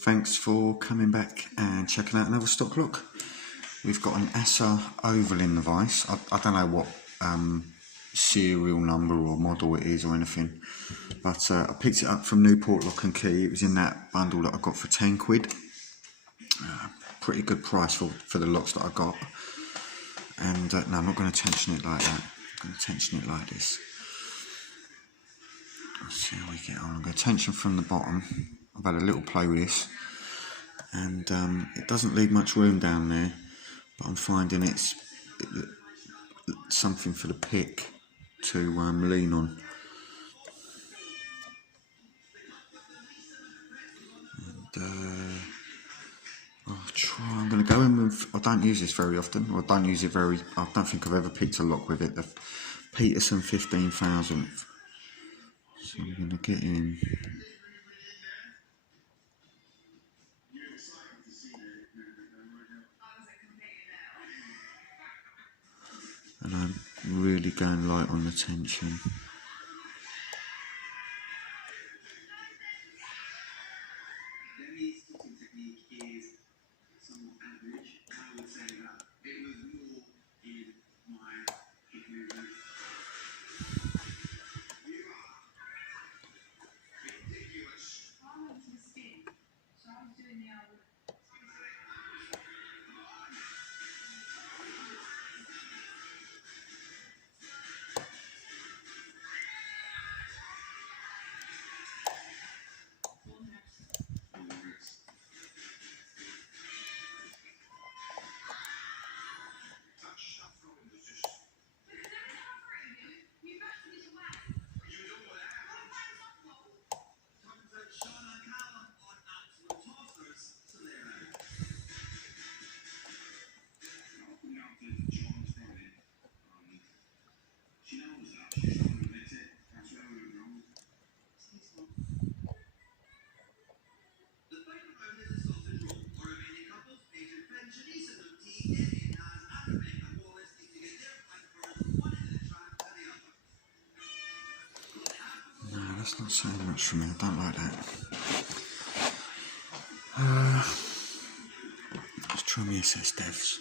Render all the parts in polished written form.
Thanks for coming back and checking out another stock look. We've got an ASSA Oval in the vise. I don't know what serial number or model it is or anything, but I picked it up from Newport Lock and Key. It was in that bundle that I got for 10 quid. Pretty good price for the lots that I got. And no, I'm not going to tension it like that. I'm going to tension it like this. Let's see how we get on. I'm going to tension from the bottom. I've had a little play with this, and it doesn't leave much room down there, but I'm finding it's something for the pick to lean on. And I'm going to go in with, I don't use this very often, or I don't think I've ever picked a lock with it, the Peterson 15,000. So I'm going to get in. And I'm really going light on the tension. No, that's not saying much for me. I don't like that. Let's try my SS Devs.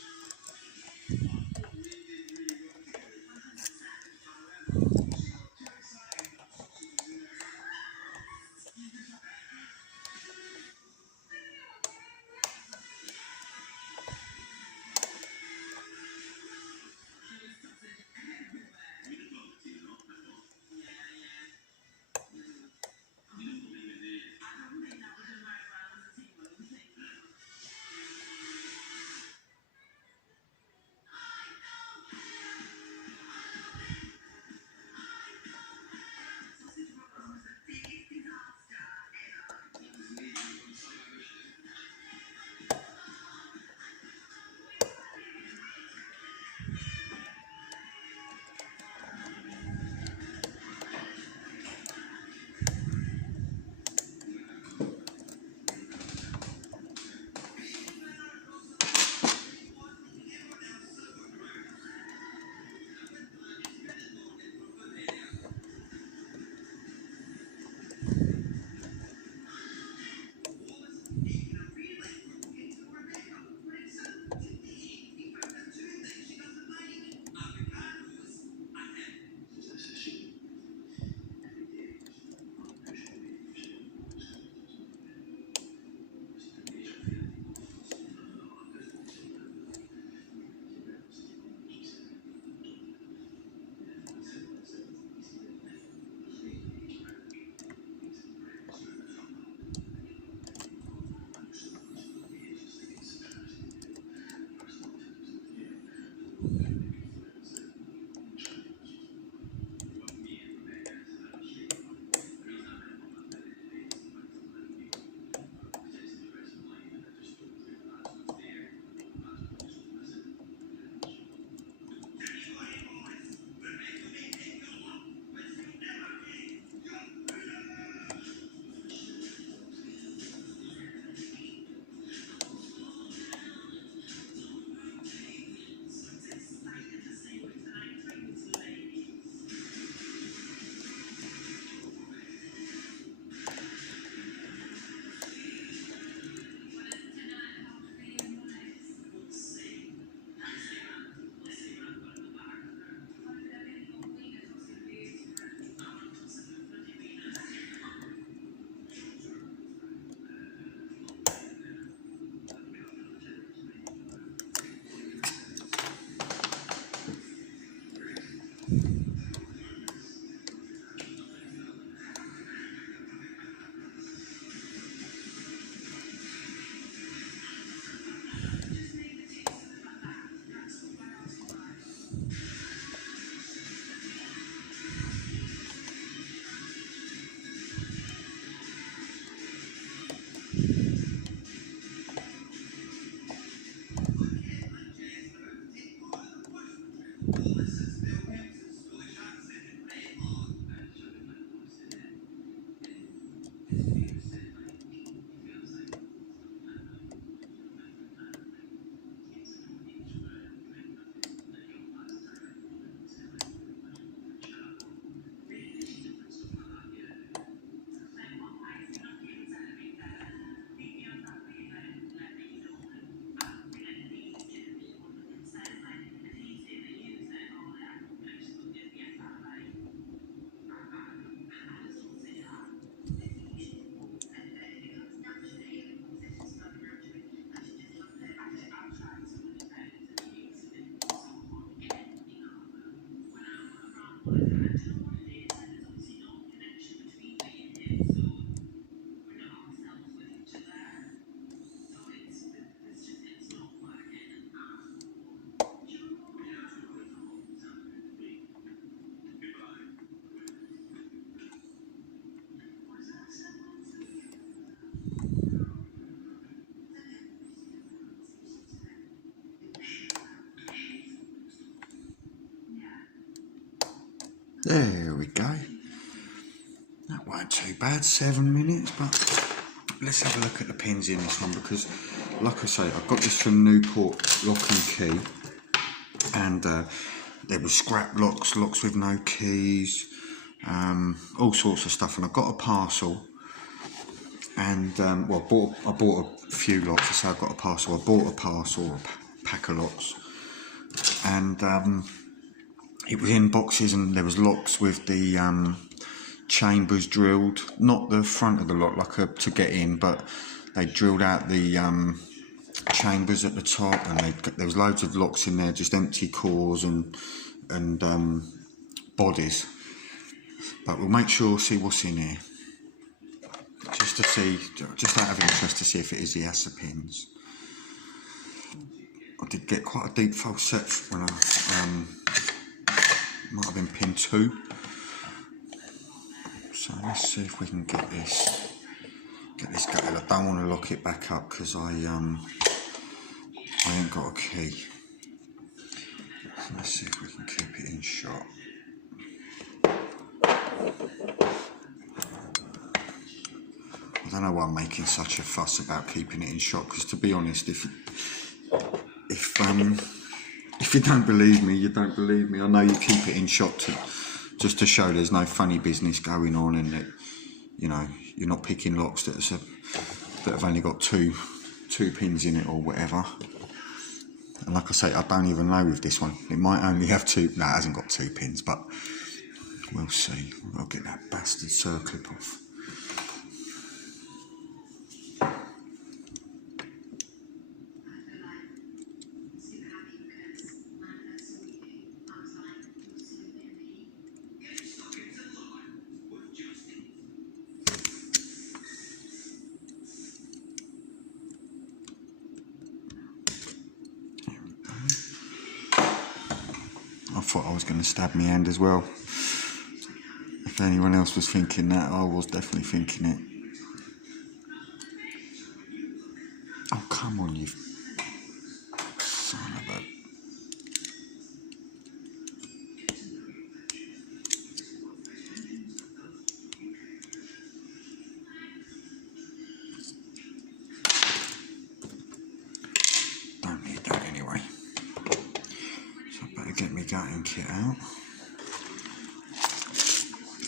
There we go. That weren't too bad, 7 minutes, but let's have a look at the pins in this one, because like I say, I got this from Newport Lock and Key, and there were scrap locks, locks with no keys, all sorts of stuff, and I got a parcel, and well, I bought a few locks, so I got a parcel. I bought a parcel, a pack of locks, and it was in boxes, and there was locks with the chambers drilled, not the front of the lock like to get in, but they drilled out the chambers at the top, and there was loads of locks in there, just empty cores and bodies. But we'll make sure, see what's in here, just to see, just out of interest, to see if it is the ASSA pins. I did get quite a deep false set when I might have been pin 2. So let's see if we can get this gutted. I don't want to lock it back up because I ain't got a key. So let's see if we can keep it in shot. I don't know why I'm making such a fuss about keeping it in shot, because to be honest, if you don't believe me, you don't believe me. I know you keep it in shot just to show there's no funny business going on, and that, you know, you're not picking locks that have only got two pins in it or whatever. And like I say, I don't even know with this one. It might only have 2. No, it hasn't got 2 pins, but we'll see. I'll get that bastard circlip off. I thought I was going to stab my hand as well. If anyone else was thinking that, I was definitely thinking it. Oh, come on, you son of a... Don't need that anyway. So I better get my gutting kit out.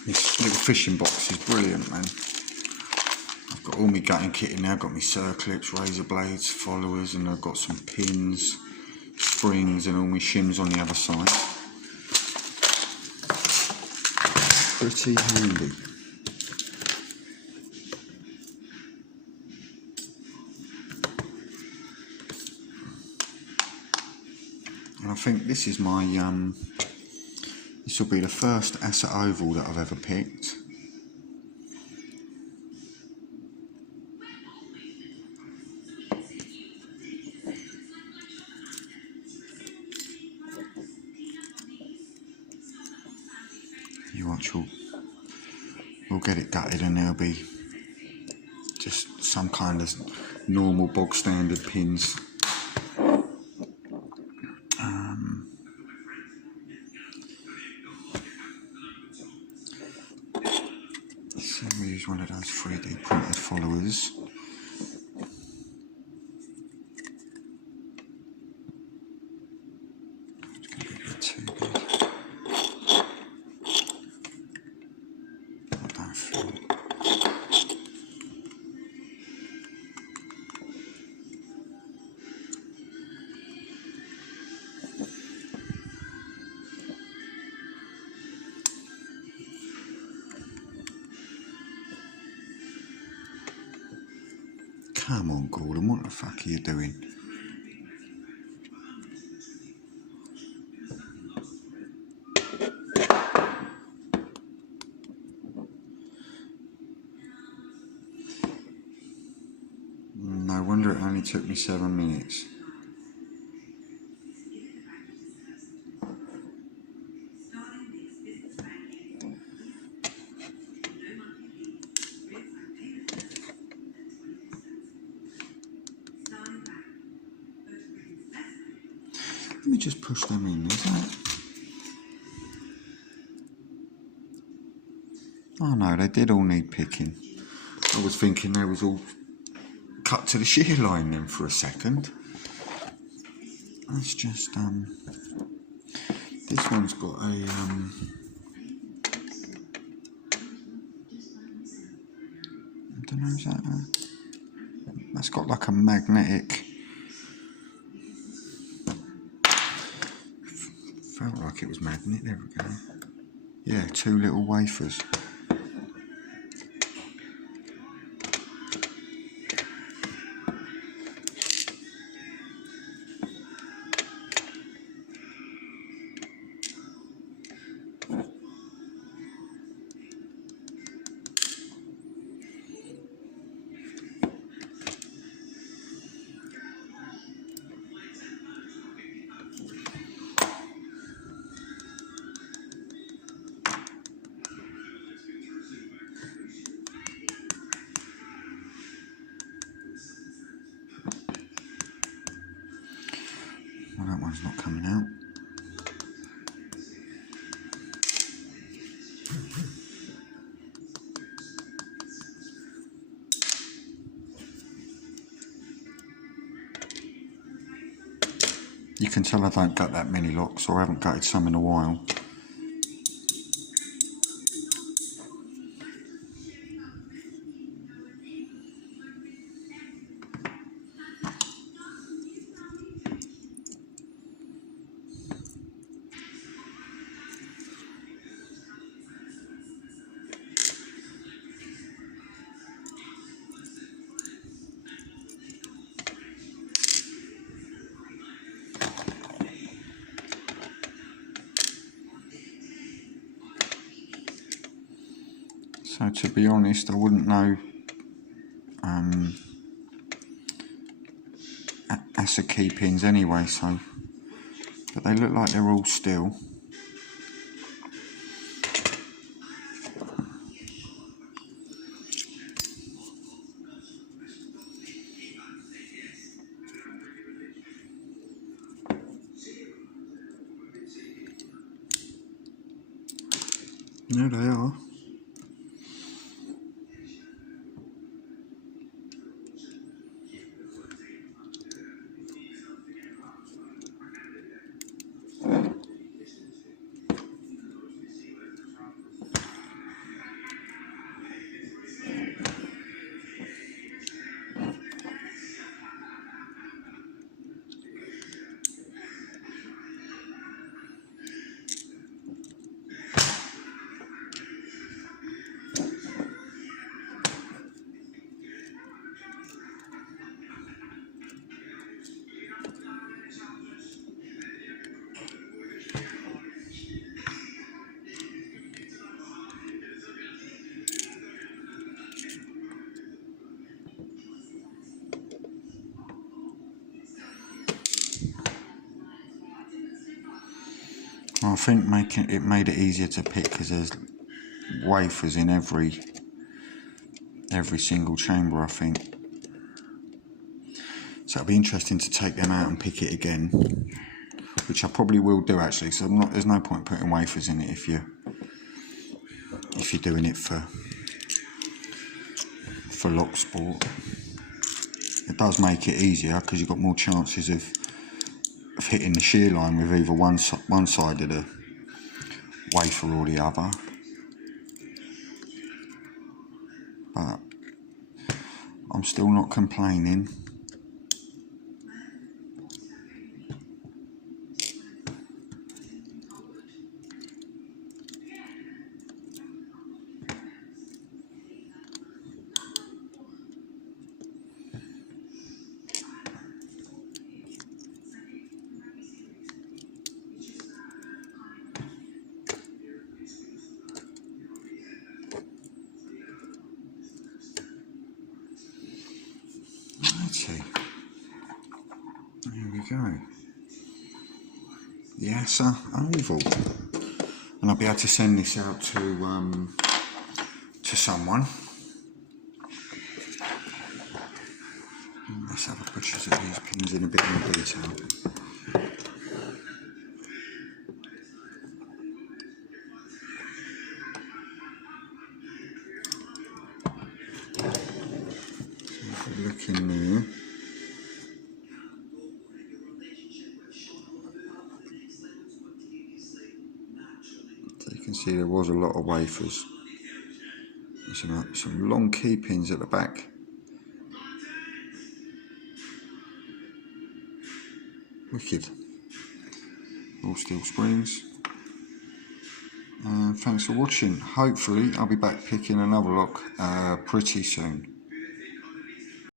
This little fishing box is brilliant, man. I've got all my gutting kit in there. I've got my circlips, razor blades, followers, and I've got some pins, springs, and all my shims on the other side. Pretty handy. And I think this is my this will be the first ASSA Oval that I've ever picked. You watch, we'll get it gutted, and there'll be just some kind of normal bog standard pins. So we use one of those 3D printed followers. It's going to be a bit too big. I don't feel. Come on, Gordon, what the fuck are you doing? No wonder it only took me 7 minutes. Let me just push them in, is that? Oh no, they did all need picking. I was thinking they was all cut to the shear line then for a second. Let's just this one's got a I don't know, is that that's got like a magnetic, felt like it was magnet, there we go. Yeah, 2 little wafers. Well, that one's not coming out. You can tell I don't gut that many locks, or I haven't gutted some in a while. So to be honest, I wouldn't know ASSA key pins anyway, so, but they look like they're all still. There they are. I think it made it easier to pick because there's wafers in every single chamber, I think. So it'll be interesting to take them out and pick it again, which I probably will do actually. So there's no point putting wafers in it if you're doing it for lock sport. It does make it easier because you've got more chances of hitting the shear line with either one side of the wafer or the other. But I'm still not complaining. Let's see. There we go. The ASSA Oval. And I'll be able to send this out to someone. Let's have a butcher's at these pins in a bit more detail. look in there. So you can see there was a lot of wafers. Some long key pins at the back. Wicked. All steel springs. And thanks for watching. Hopefully I'll be back picking another lock pretty soon.